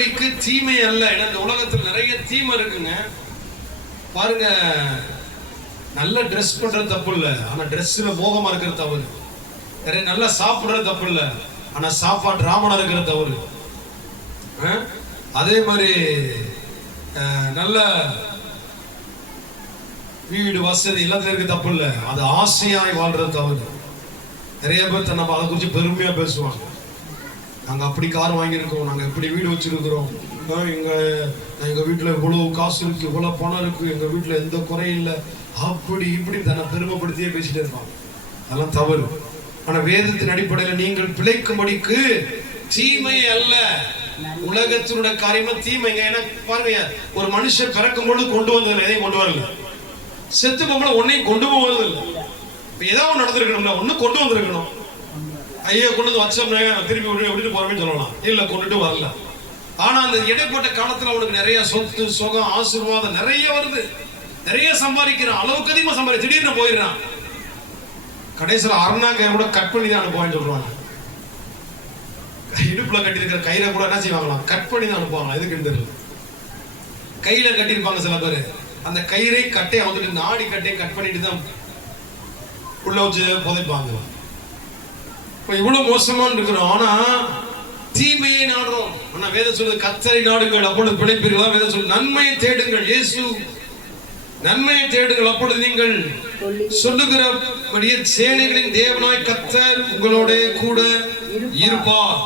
பிழைக்கும்படிக்கு தீமை அல்ல. ஏன்னா இந்த உலகத்தில் நிறைய தீமை இருக்குங்க. பாருங்க, நல்ல ட்ரெஸ் பண்றது தப்பு இல்லை, ஆனா ட்ரெஸ்ல மோகமா இருக்கிறது தவறு. நிறைய நல்லா சாப்பிடுறது தப்பு இல்லை, ஆனா சாப்பாடு ராமனா இருக்கிறது தவறு. அதே மாதிரி நல்ல வீடு வசதி எல்லாத்துல இருக்கு தப்பு இல்லை, அது ஆசையாய் வாழ்றது தவறு. நிறைய பேர் நம்ம அதை குறித்து பெருமையா பேசுவாங்க. நாங்க அப்படி கார் வாங்கியிருக்கோம், நாங்க இப்படி வீடு வச்சிருக்கிறோம், எங்க வீட்டுல இவ்வளவு காசு இருக்கு, இவ்வளவு பணம் இருக்கு, எங்க வீட்டுல எந்த குறையும் இல்லை, அப்படி இப்படி தன்னை பெருமைப்படுத்தியே பேசிட்டு இருப்பாங்க. அதெல்லாம் தவறு. ஆனா வேதத்தின் அடிப்படையில் நீங்கள் பிழைக்கும்படிக்கு தீமை அல்ல. உலகத்தினுடைய காரியமா தீமைங்க. ஏன்னா பாருங்க, ஒரு மனுஷன் பிறக்கும் பொழுது கொண்டு வந்ததில்லை, எதையும் கொண்டு வரல. செத்து போகும்போது ஒன்னையும் கொண்டு போவது இல்லை. ஏதாவது நடந்திருக்கணும்ல, ஒண்ணு கொண்டு வந்திருக்கணும். ஐயோ கொண்டு வந்து வச்சோம்னா திருப்பி விட்டுட்டு போறேன்னு சொல்லலாம், இல்ல கொண்டுட்டு வரல. ஆனா அந்த இடைப்பட்ட காலத்துல அவனுக்கு நிறைய சொத்து சுகம் ஆசீர்வாதம் நிறைய வருது, நிறைய சம்பாதிக்கிறான், அளவுக்கு அதிகமா சம்பாதி, திடீர்னு போயிடுறான். கடைசியில் அருணாக்கயிறு கூட கட் பண்ணி தான் அனுப்புவான்னு சொல்றாங்க. இடுப்புல கட்டி இருக்கிற கயிறை கூட என்ன செய்வாங்களாம், கட் பண்ணி தான் அனுப்புவாங்க. எதுக்குன்னு தெரியல. கையில கட்டியிருப்பாங்க சில பேர், அந்த கயிறை கட்டையை வந்துட்டு நாடி கட்டையை கட் பண்ணிட்டு தான் உள்ள வச்சு புதைப்பாங்க. இவ்வளவு மோசமான இருக்கிறோம். ஆனா தீமையை நாடுறோம். ஆனா வேதம் சொல்லுது கர்த்தரை நாடுங்கள் அப்பொழுது பிழைப்பீர்களா. வேதம் சொல்லு நன்மையை தேடுங்கள், இயேசு நன்மையை தேடுங்கள் அப்பொழுது நீங்கள் சொல்லுகிறபடியே சேனைகளின் தேவனாய் கர்த்தர் உங்களோட கூட இருப்பார்.